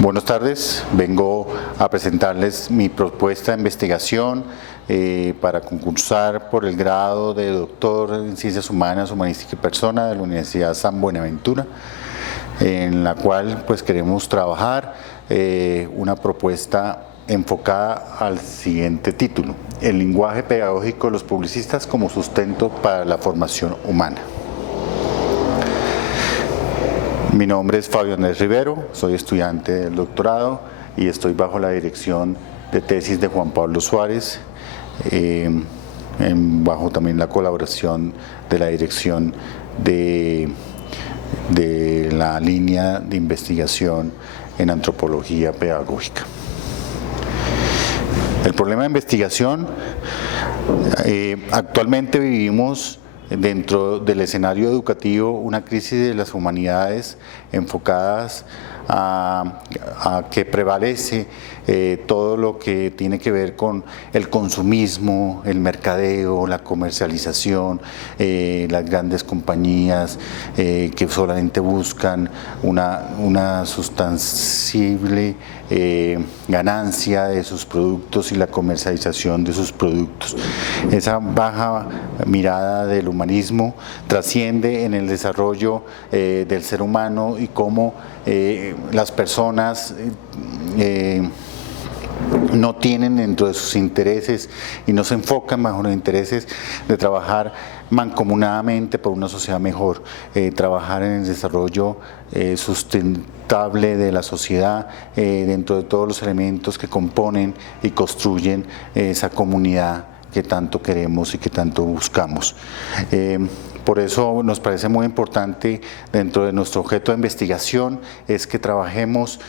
Buenas tardes, vengo a presentarles mi propuesta de investigación para concursar por el grado de doctor en Ciencias Humanas, Humanística y Persona de la Universidad San Buenaventura, en la cual pues queremos trabajar una propuesta enfocada al siguiente título: el lenguaje pedagógico de los publicistas como sustento para la formación humana. Mi nombre es Fabio Andrés Rivero, soy estudiante del doctorado y estoy bajo la dirección de tesis de Juan Pablo Suárez, bajo también la colaboración de la dirección de la línea de investigación en antropología pedagógica. El problema de investigación, actualmente vivimos dentro del escenario educativo una crisis de las humanidades enfocadas a que prevalece todo lo que tiene que ver con el consumismo, el mercadeo, la comercialización, las grandes compañías que solamente buscan una sustanciable ganancia de sus productos y la comercialización de sus productos. Esa baja mirada del humanismo trasciende en el desarrollo del ser humano y cómo las personas no tienen dentro de sus intereses y no se enfocan bajo los intereses de trabajar mancomunadamente por una sociedad mejor, trabajar en el desarrollo sustentable de la sociedad dentro de todos los elementos que componen y construyen esa comunidad que tanto queremos y que tanto buscamos. Por eso nos parece muy importante, dentro de nuestro objeto de investigación, es que trabajemos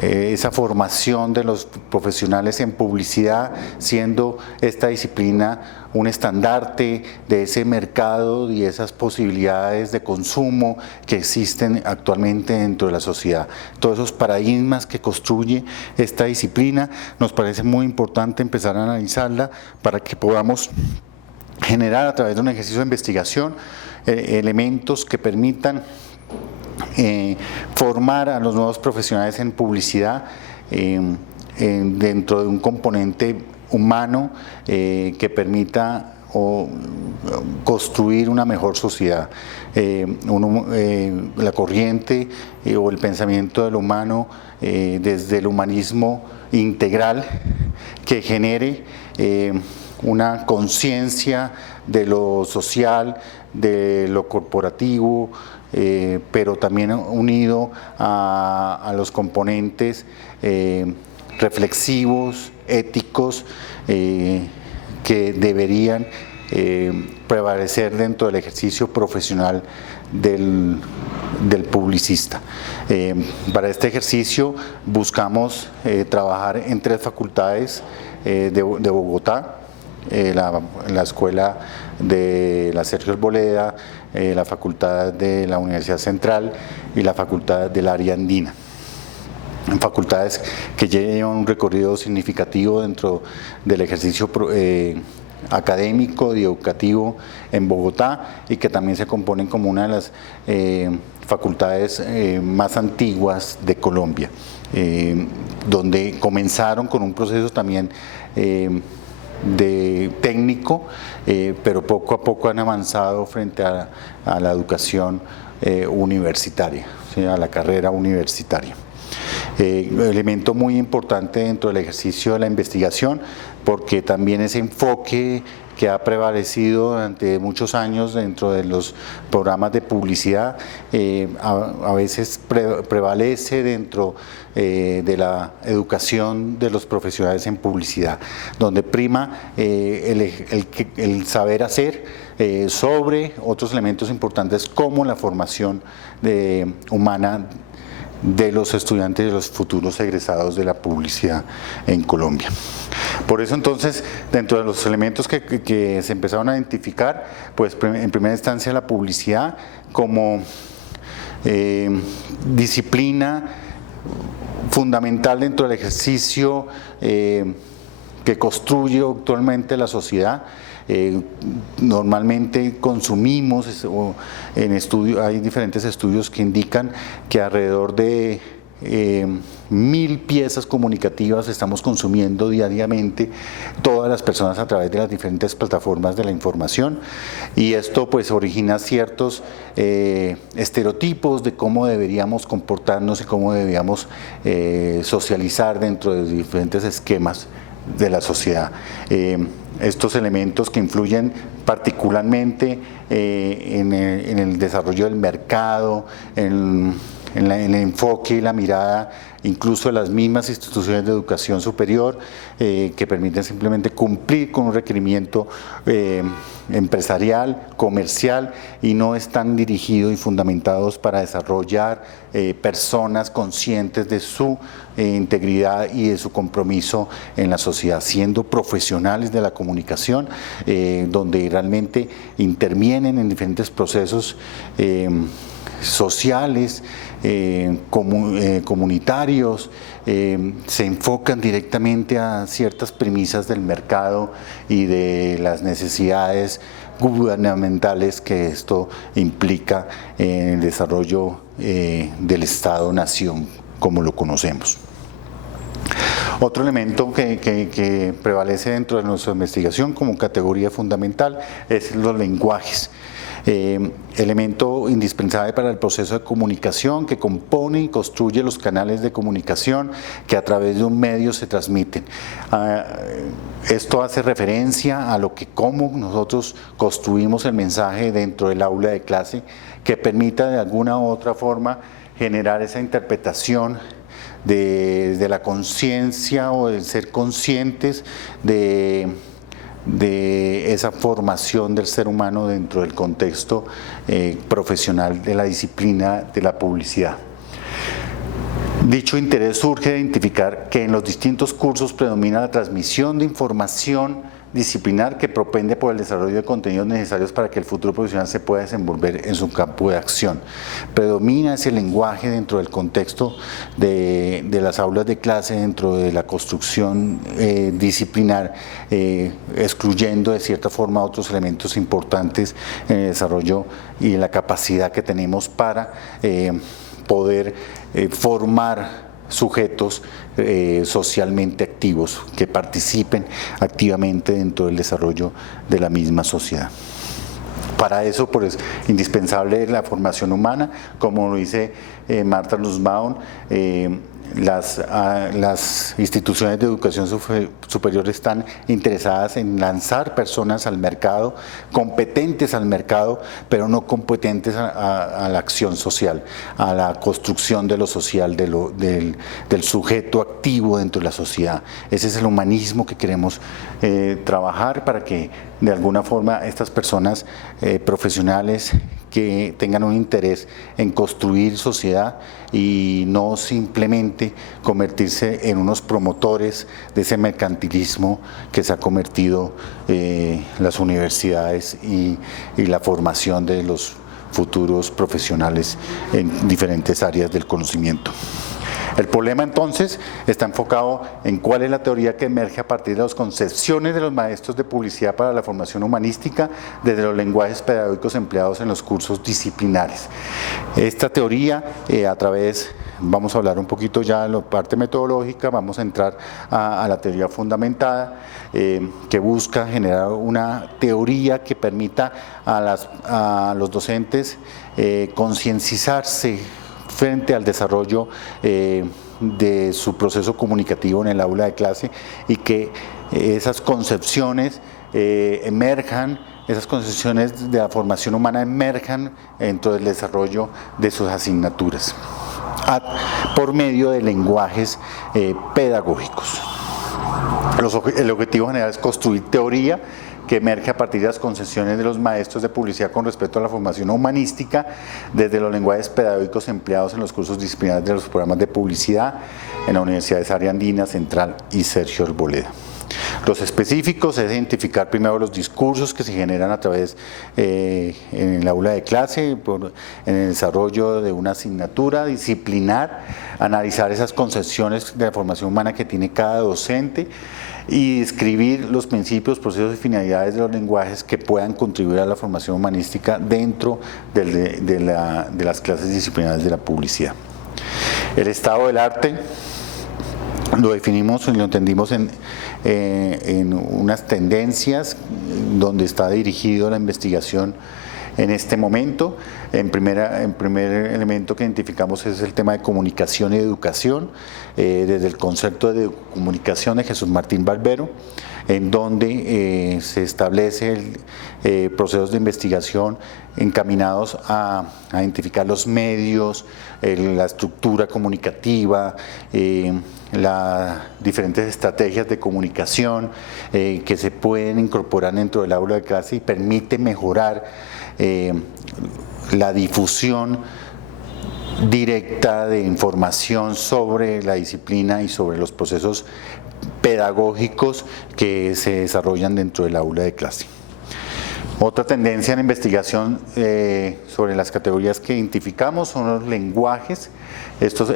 esa formación de los profesionales en publicidad, siendo esta disciplina un estandarte de ese mercado y esas posibilidades de consumo que existen actualmente dentro de la sociedad. Todos esos paradigmas que construye esta disciplina, nos parece muy importante empezar a analizarla para que podamos generar a través de un ejercicio de investigación elementos que permitan formar a los nuevos profesionales en publicidad dentro de un componente humano que permita construir una mejor sociedad. La corriente o el pensamiento del humano desde el humanismo integral que genere una conciencia de lo social, de lo corporativo, pero también unido a los componentes reflexivos, éticos, que deberían prevalecer dentro del ejercicio profesional del publicista. Para este ejercicio buscamos trabajar en 3 facultades de Bogotá: la Escuela de la Sergio Arboleda, la Facultad de la Universidad Central y la Facultad del Área Andina. Facultades que llevan un recorrido significativo dentro del ejercicio académico y educativo en Bogotá, y que también se componen como una de las facultades más antiguas de Colombia, donde comenzaron con un proceso también de técnico, pero poco a poco han avanzado frente a la educación universitaria, ¿sí?, a la carrera universitaria. Elemento muy importante dentro del ejercicio de la investigación, porque también ese enfoque que ha prevalecido durante muchos años dentro de los programas de publicidad, a veces prevalece dentro de la educación de los profesionales en publicidad, donde prima el saber hacer sobre otros elementos importantes como la formación humana de los estudiantes y de los futuros egresados de la publicidad en Colombia. Por eso entonces, dentro de los elementos que se empezaron a identificar, pues en primera instancia la publicidad como disciplina fundamental dentro del ejercicio que construye actualmente la sociedad. Normalmente consumimos, hay diferentes estudios que indican que alrededor de 1000 piezas comunicativas estamos consumiendo diariamente todas las personas a través de las diferentes plataformas de la información, y esto pues origina ciertos estereotipos de cómo deberíamos comportarnos y cómo deberíamos socializar dentro de diferentes esquemas de la sociedad. Estos elementos que influyen particularmente en el desarrollo del mercado, en el enfoque y la mirada incluso de las mismas instituciones de educación superior, que permiten simplemente cumplir con un requerimiento empresarial, comercial, y no están dirigidos y fundamentados para desarrollar personas conscientes de su integridad y de su compromiso en la sociedad, siendo profesionales de la comunicación, donde realmente intervienen en diferentes procesos sociales, comunitarios, se enfocan directamente a ciertas premisas del mercado y de las necesidades gubernamentales que esto implica en el desarrollo del Estado-nación como lo conocemos. Otro elemento que prevalece dentro de nuestra investigación como categoría fundamental es los lenguajes. Elemento indispensable para el proceso de comunicación que compone y construye los canales de comunicación que a través de un medio se transmiten. Esto hace referencia a cómo nosotros construimos el mensaje dentro del aula de clase, que permita de alguna u otra forma generar esa interpretación de la conciencia o del ser conscientes de esa formación del ser humano dentro del contexto profesional de la disciplina de la publicidad. Dicho interés surge de identificar que en los distintos cursos predomina la transmisión de información disciplinar que propende por el desarrollo de contenidos necesarios para que el futuro profesional se pueda desenvolver en su campo de acción. Predomina ese lenguaje dentro del contexto de las aulas de clase, dentro de la construcción disciplinar, excluyendo de cierta forma otros elementos importantes en el desarrollo y en la capacidad que tenemos para poder formar sujetos socialmente activos que participen activamente dentro del desarrollo de la misma sociedad. Para eso, pues, es indispensable la formación humana, como lo dice Martha Nussbaum. Las instituciones de educación superior están interesadas en lanzar personas al mercado, competentes al mercado, pero no competentes a la acción social, a la construcción de lo social, del sujeto activo dentro de la sociedad. Ese es el humanismo que queremos trabajar para que de alguna forma estas personas profesionales que tengan un interés en construir sociedad y no simplemente convertirse en unos promotores de ese mercantilismo que se ha convertido las universidades y la formación de los futuros profesionales en diferentes áreas del conocimiento. El problema entonces está enfocado en cuál es la teoría que emerge a partir de las concepciones de los maestros de publicidad para la formación humanística desde los lenguajes pedagógicos empleados en los cursos disciplinares. Esta teoría vamos a hablar un poquito ya de la parte metodológica, vamos a entrar a la teoría fundamentada que busca generar una teoría que permita a los docentes concienciarse frente al desarrollo de su proceso comunicativo en el aula de clase y que esas concepciones emerjan, esas concepciones de la formación humana emerjan dentro del desarrollo de sus asignaturas por medio de lenguajes pedagógicos. El objetivo general es construir teoría que emerge a partir de las concepciones de los maestros de publicidad con respecto a la formación humanística desde los lenguajes pedagógicos empleados en los cursos disciplinares de los programas de publicidad en la Universidad de Sari Andina, Central y Sergio Arboleda. Los específicos es identificar primero los discursos que se generan a través en el aula de clase, en el desarrollo de una asignatura, disciplinar, analizar esas concepciones de la formación humana que tiene cada docente y describir los principios, procesos y finalidades de los lenguajes que puedan contribuir a la formación humanística dentro de las clases disciplinares de la publicidad. El estado del arte lo definimos y lo entendimos en unas tendencias donde está dirigido la investigación en este momento. En primer elemento que identificamos es el tema de comunicación y educación, desde el concepto de comunicación de Jesús Martín Barbero, en donde se establece procesos de investigación encaminados a identificar los medios, la estructura comunicativa, las diferentes estrategias de comunicación que se pueden incorporar dentro del aula de clase y permite mejorar la difusión directa de información sobre la disciplina y sobre los procesos pedagógicos que se desarrollan dentro del aula de clase. Otra tendencia en la investigación sobre las categorías que identificamos son los lenguajes, estos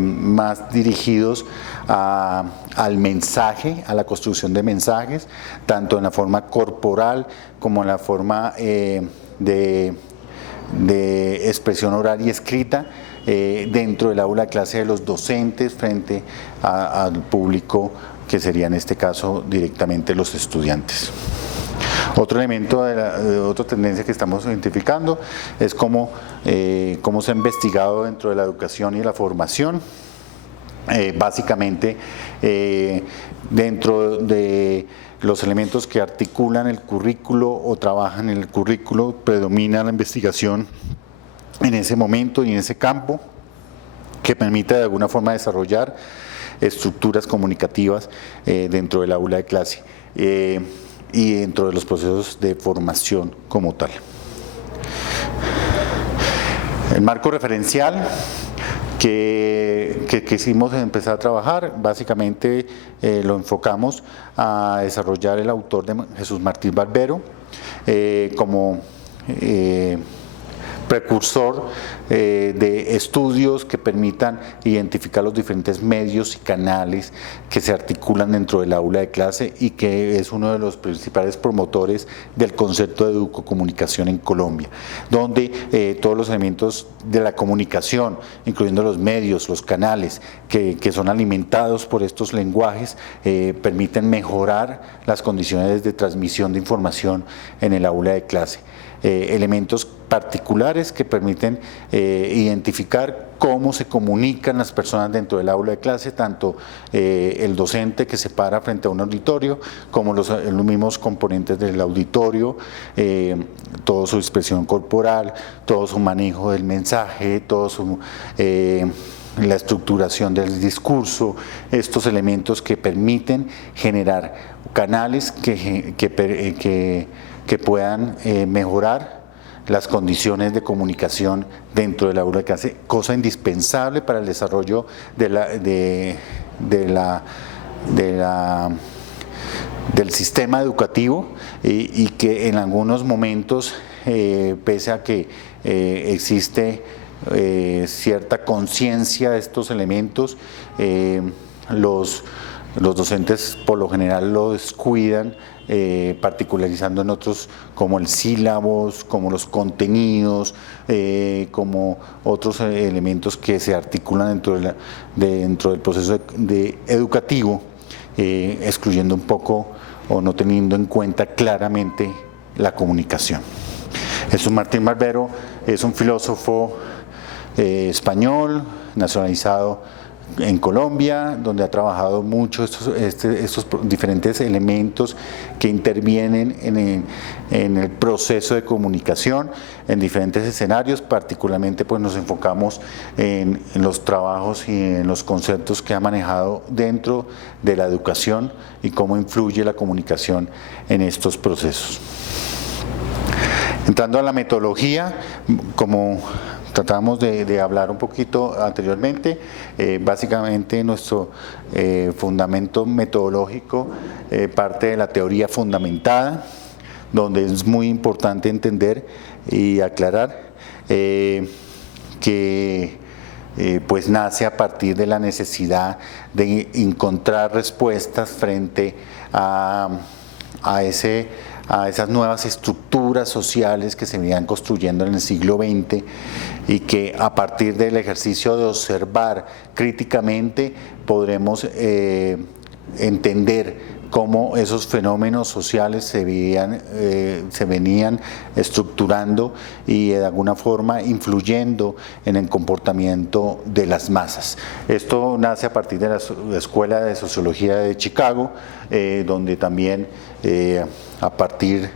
más dirigidos al mensaje, a la construcción de mensajes, tanto en la forma corporal como en la forma de expresión oral y escrita dentro del aula de clase de los docentes frente al público que sería en este caso directamente los estudiantes. Otro elemento otra tendencia que estamos identificando es cómo se ha investigado dentro de la educación y la formación. Básicamente dentro de los elementos que articulan el currículo o trabajan en el currículo, predomina la investigación en ese momento y en ese campo que permite de alguna forma desarrollar estructuras comunicativas dentro del aula de clase y dentro de los procesos de formación como tal. El marco referencial que quisimos empezar a trabajar, básicamente lo enfocamos a desarrollar el autor de Jesús Martín Barbero como precursor de estudios que permitan identificar los diferentes medios y canales que se articulan dentro del aula de clase y que es uno de los principales promotores del concepto de educocomunicación en Colombia, donde todos los elementos de la comunicación, incluyendo los medios, los canales que son alimentados por estos lenguajes, permiten mejorar las condiciones de transmisión de información en el aula de clase. Elementos particulares que permiten identificar cómo se comunican las personas dentro del aula de clase, tanto el docente que se para frente a un auditorio, como los mismos componentes del auditorio, toda su expresión corporal, todo su manejo del mensaje, la estructuración del discurso, estos elementos que permiten generar canales que puedan mejorar las condiciones de comunicación dentro del aula de clase, cosa indispensable para el desarrollo del sistema educativo y que en algunos momentos, pese a que existe cierta conciencia de estos elementos, los docentes por lo general lo descuidan, particularizando en otros como el sílabos, como los contenidos, como otros elementos que se articulan dentro del proceso educativo, excluyendo un poco o no teniendo en cuenta claramente la comunicación. Jesús Martín Barbero es un filósofo español, nacionalizado en Colombia, donde ha trabajado mucho estos diferentes elementos que intervienen en el proceso de comunicación en diferentes escenarios. Particularmente pues nos enfocamos en los trabajos y en los conceptos que ha manejado dentro de la educación y cómo influye la comunicación en estos procesos. Entrando a la metodología, como tratamos de hablar un poquito anteriormente. Básicamente nuestro fundamento metodológico parte de la teoría fundamentada, donde es muy importante entender y aclarar que pues nace a partir de la necesidad de encontrar respuestas frente a esas nuevas estructuras sociales que se venían construyendo en el siglo XX y que a partir del ejercicio de observar críticamente podremos entender cómo esos fenómenos sociales se venían estructurando y de alguna forma influyendo en el comportamiento de las masas. Esto nace a partir de la Escuela de Sociología de Chicago, donde también a partir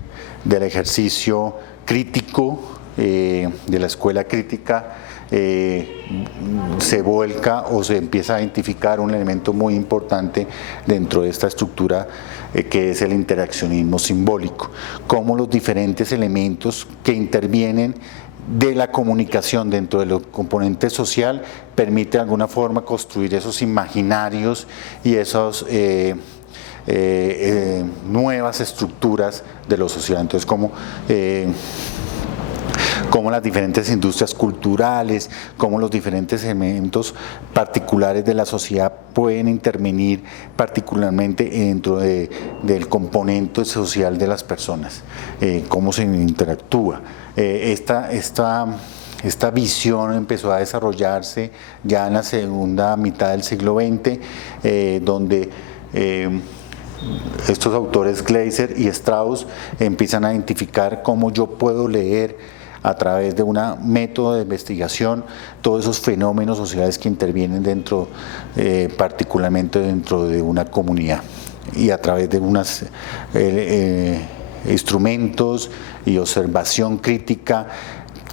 del ejercicio crítico de la escuela crítica se vuelca o se empieza a identificar un elemento muy importante dentro de esta estructura que es el interaccionismo simbólico, cómo los diferentes elementos que intervienen de la comunicación dentro del componente social permite de alguna forma construir esos imaginarios y esos nuevas estructuras de lo social. Entonces, cómo las diferentes industrias culturales, cómo los diferentes elementos particulares de la sociedad pueden intervenir particularmente dentro del componente social de las personas, cómo se interactúa. Esta visión empezó a desarrollarse ya en la segunda mitad del siglo XX, donde estos autores Gleiser y Strauss empiezan a identificar cómo yo puedo leer a través de un método de investigación todos esos fenómenos sociales que intervienen dentro, particularmente dentro de una comunidad, y a través de unos instrumentos y observación crítica,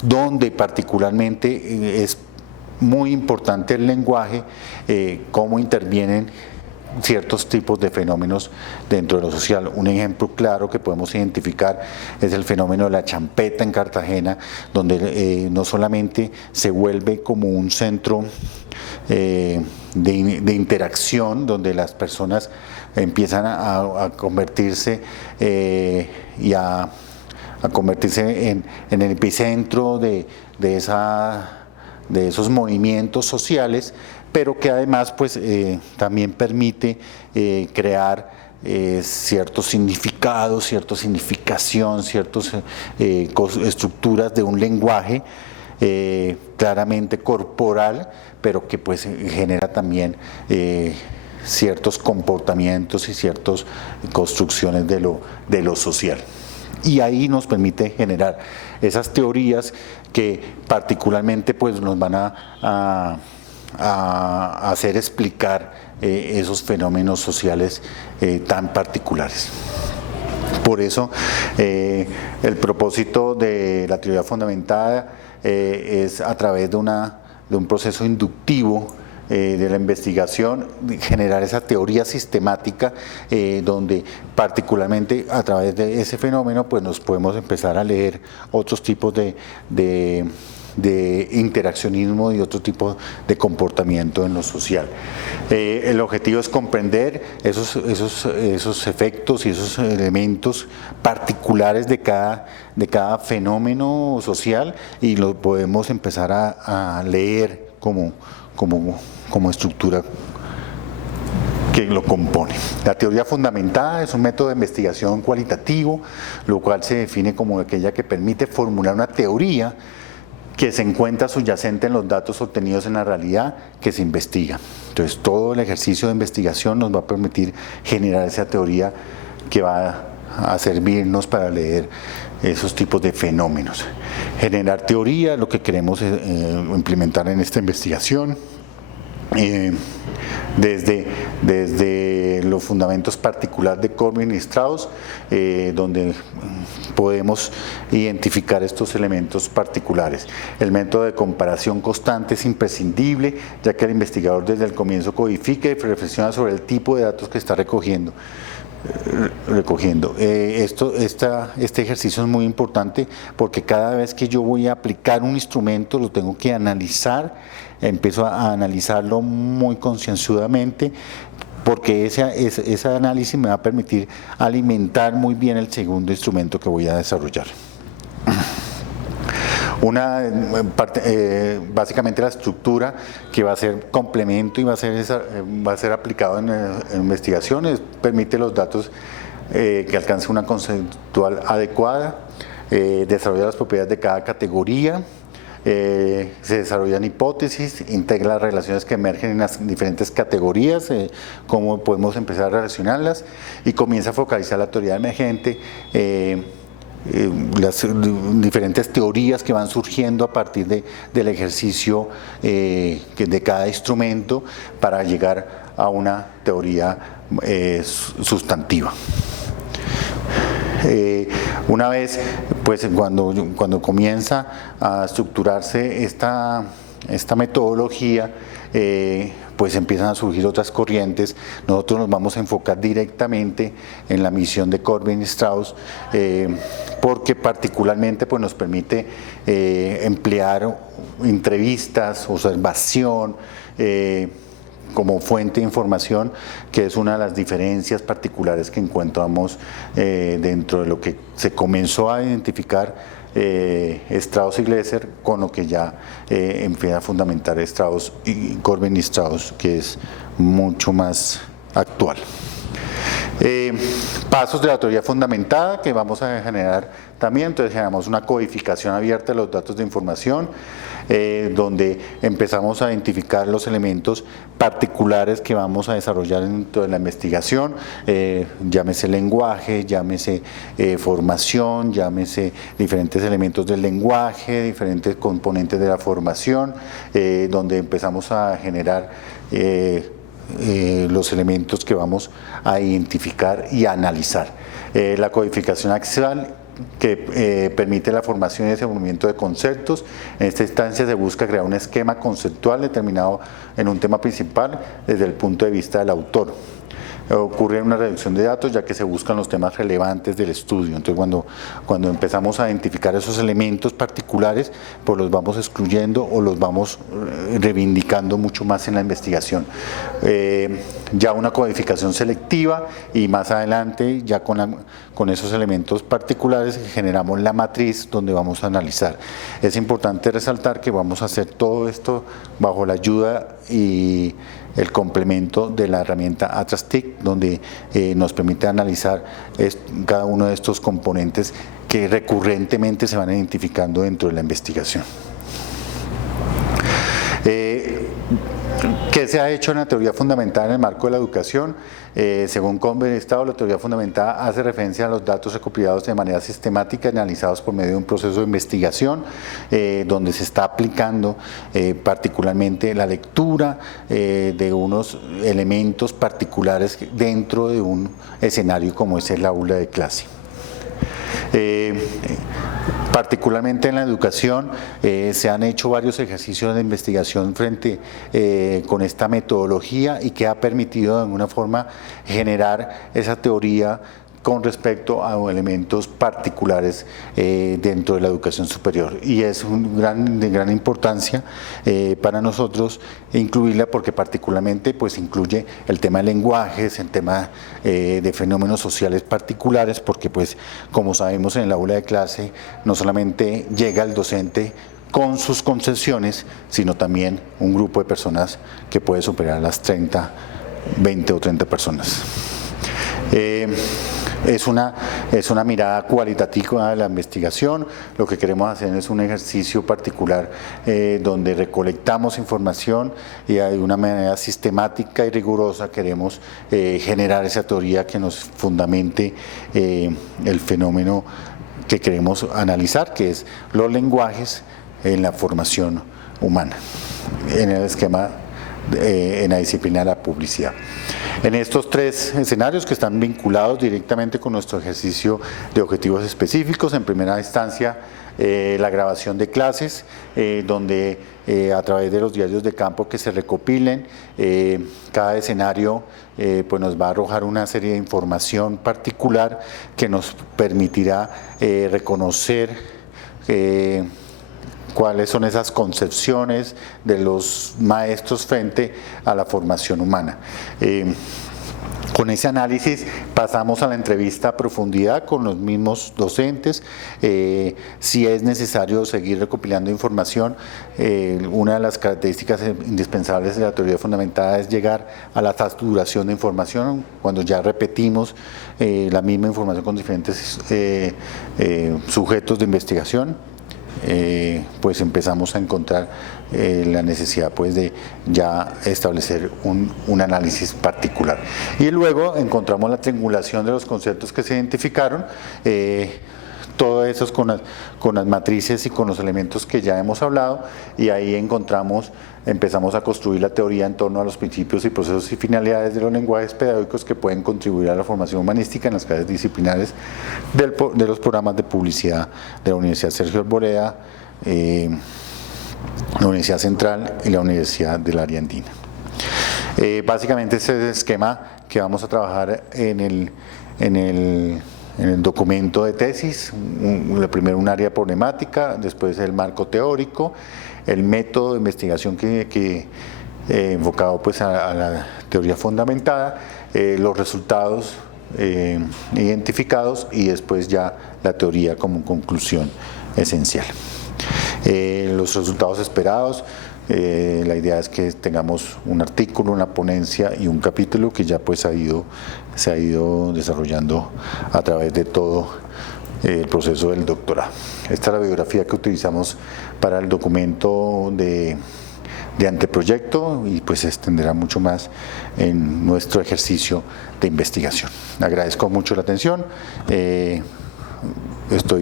donde particularmente es muy importante el lenguaje, cómo intervienen ciertos tipos de fenómenos dentro de lo social. Un ejemplo claro que podemos identificar es el fenómeno de la champeta en Cartagena, donde no solamente se vuelve como un centro de interacción, donde las personas empiezan a convertirse y a convertirse en el epicentro de esos movimientos sociales, pero que además pues también permite crear ciertos significados, cierta significación, ciertas estructuras de un lenguaje claramente corporal, pero que pues genera también ciertos comportamientos y ciertas construcciones de lo social. Y ahí nos permite generar esas teorías que particularmente pues nos van a hacer explicar esos fenómenos sociales tan particulares. Por eso el propósito de la teoría fundamentada es a través de un proceso inductivo de la investigación, generar esa teoría sistemática donde particularmente a través de ese fenómeno pues nos podemos empezar a leer otros tipos de interaccionismo y otro tipo de comportamiento en lo social. El objetivo es comprender esos efectos y esos elementos particulares de cada fenómeno social, y lo podemos empezar a leer como estructura que lo compone. La teoría fundamentada es un método de investigación cualitativo, lo cual se define como aquella que permite formular una teoría que se encuentra subyacente en los datos obtenidos en la realidad que se investiga. Entonces, todo el ejercicio de investigación nos va a permitir generar esa teoría que va a servirnos para leer esos tipos de fenómenos. Generar teoría, lo que queremos implementar en esta investigación, desde los fundamentos particulares de Corbin y Strauss, donde podemos identificar estos elementos particulares. El método de comparación constante es imprescindible, ya que el investigador desde el comienzo codifica y reflexiona sobre el tipo de datos que está recogiendo. recogiendo. Este ejercicio es muy importante porque cada vez que yo voy a aplicar un instrumento lo tengo que analizar, empiezo a analizarlo muy concienzudamente, porque ese análisis me va a permitir alimentar muy bien el segundo instrumento que voy a desarrollar. Una parte, básicamente la estructura que va a ser complemento y va a ser aplicado en investigaciones, permite los datos que alcance una conceptual adecuada, desarrolla las propiedades de cada categoría, se desarrollan hipótesis, integra las relaciones que emergen en las diferentes categorías, cómo podemos empezar a relacionarlas, y comienza a focalizar la teoría emergente, las diferentes teorías que van surgiendo a partir del ejercicio de cada instrumento para llegar a una teoría sustantiva. Una vez, pues cuando comienza a estructurarse esta metodología, pues empiezan a surgir otras corrientes. Nosotros nos vamos a enfocar directamente en la misión de Corbin y Strauss, porque particularmente pues nos permite emplear entrevistas, observación, como fuente de información, que es una de las diferencias particulares que encontramos dentro de lo que se comenzó a identificar Strauss y Gleiser con lo que ya empieza a fundamentar Strauss y Corbin y Strauss, que es mucho más actual. Pasos de la teoría fundamentada que vamos a generar también. Entonces generamos una codificación abierta de los datos de información, donde empezamos a identificar los elementos particulares que vamos a desarrollar dentro de la investigación, llámese lenguaje, llámese formación, llámese diferentes elementos del lenguaje, diferentes componentes de la formación, donde empezamos a generar los elementos que vamos a identificar y analizar. La codificación axial, que permite la formación y desenvolvimiento de conceptos. En esta instancia se busca crear un esquema conceptual determinado en un tema principal desde el punto de vista del autor. Ocurre una reducción de datos ya que se buscan los temas relevantes del estudio. Entonces cuando empezamos a identificar esos elementos particulares, pues los vamos excluyendo o los vamos reivindicando mucho más en la investigación. Ya una codificación selectiva, y más adelante ya con esos elementos particulares generamos la matriz donde vamos a analizar. Es importante resaltar que vamos a hacer todo esto bajo la ayuda y el complemento de la herramienta ATRAS-TIC, donde nos permite analizar cada uno de estos componentes que recurrentemente se van identificando dentro de la investigación. ¿Qué se ha hecho en la teoría fundamentada en el marco de la educación? Según Corbin y Strauss, la teoría fundamentada hace referencia a los datos recopilados de manera sistemática y analizados por medio de un proceso de investigación, donde se está aplicando particularmente la lectura de unos elementos particulares dentro de un escenario como es el aula de clase. Particularmente en la educación se han hecho varios ejercicios de investigación con esta metodología, y que ha permitido de alguna forma generar esa teoría con respecto a elementos particulares dentro de la educación superior, y es de gran importancia para nosotros incluirla, porque particularmente pues incluye el tema de lenguajes, el tema de fenómenos sociales particulares, porque pues como sabemos en el aula de clase no solamente llega el docente con sus concepciones, sino también un grupo de personas que puede superar las 30, 20 o 30 personas. Es una mirada cualitativa de la investigación. Lo que queremos hacer es un ejercicio particular donde recolectamos información y de una manera sistemática y rigurosa queremos generar esa teoría que nos fundamente el fenómeno que queremos analizar, que es los lenguajes en la formación humana, en el esquema, en la disciplina de la publicidad. En estos tres escenarios que están vinculados directamente con nuestro ejercicio de objetivos específicos, en primera instancia la grabación de clases, donde a través de los diarios de campo que se recopilen, cada escenario pues nos va a arrojar una serie de información particular que nos permitirá reconocer cuáles son esas concepciones de los maestros frente a la formación humana. Con ese análisis pasamos a la entrevista a profundidad con los mismos docentes. Si es necesario seguir recopilando información, una de las características indispensables de la teoría fundamentada es llegar a la saturación de información. Cuando ya repetimos la misma información con diferentes sujetos de investigación, pues empezamos a encontrar la necesidad pues de ya establecer un análisis particular. Y luego encontramos la triangulación de los conceptos que se identificaron, todo eso con las matrices y con los elementos que ya hemos hablado, y ahí empezamos a construir la teoría en torno a los principios y procesos y finalidades de los lenguajes pedagógicos que pueden contribuir a la formación humanística en las clases disciplinares de los programas de publicidad de la Universidad Sergio Arboleda, la Universidad Central y la Universidad del Área Andina. Básicamente ese es el esquema que vamos a trabajar en el documento de tesis. Primero un área problemática, después el marco teórico, el método de investigación que enfocado pues a la teoría fundamentada, los resultados identificados y después ya la teoría como conclusión esencial. Los resultados esperados, la idea es que tengamos un artículo, una ponencia y un capítulo que ya pues se ha ido desarrollando a través de todo el proceso del doctorado. Esta es la bibliografía que utilizamos para el documento de anteproyecto y pues se extenderá mucho más en nuestro ejercicio de investigación. Agradezco mucho la atención. Estoy